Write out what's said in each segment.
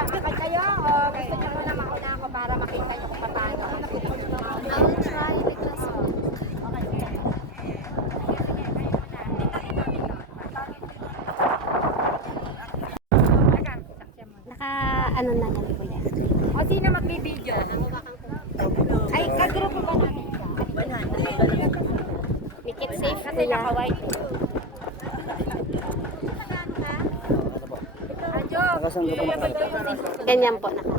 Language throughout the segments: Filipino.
Akad kayo o gusto niyo muna mauna ako para makita niyo kung paano? I will try because naka ano na lang po yan. O sino magbibideo? Ay, kagrupo ba namin siya? Make it safe Kasi kuya. naka-white. Adjo, Nakasangga po ilalabas na. ko yung Ganyan po naka.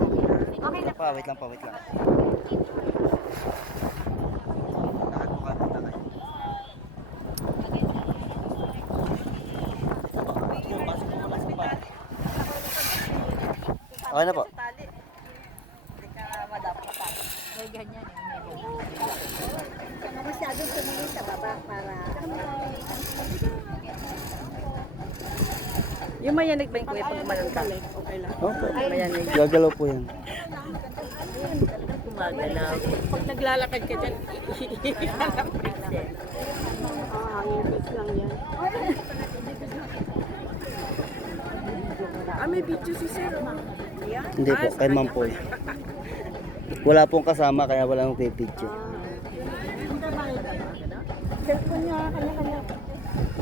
okay na. Wait lang pa, wait lang. Okay na po. May ganyan eh. Masyadong tumingin sa baba para... Yung mayanig ba yung kuya pag malangka? Okay lang. Opo. Mayanig. Gagalaw po yan. Gumagalaw. Pag naglalakad ka dyan, Ibig lang yan. may video si Sir. Hindi po, kay ma'am po. Wala pong kasama kaya wala nang video. Cellphone niya, kanya-kanya.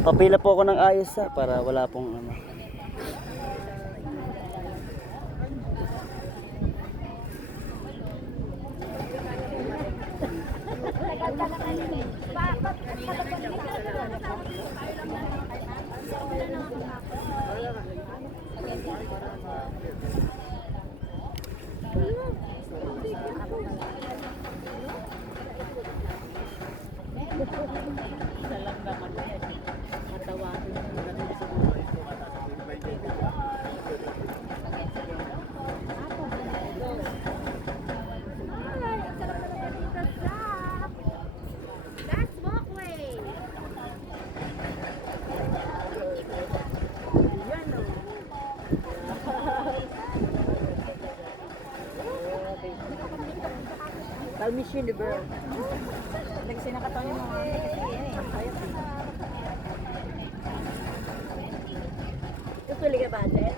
Papila po ako ng ayos para wala pong ano. That's walkway. Miss Universe. Kasi nakataon yung mga tutuloy ka ba, Jen?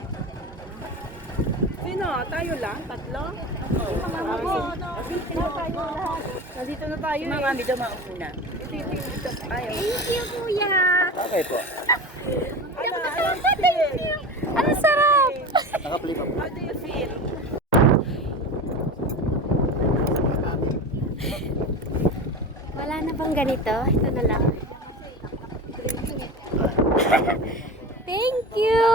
Sino? Tayo lang? Tatlo? Oo. Sino tayo lahat? Nandito na tayo. Mga kami daw mauna. Dito tayo. Thank you, kuya. Okay po. Thank you. Ano sarap? Naka-play pa po. How do you feel? Wala na bang ganito? Ito na lang. Thank you!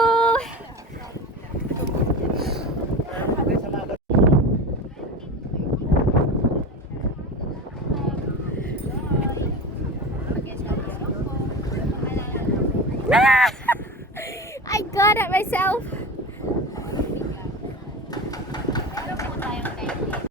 I got it myself!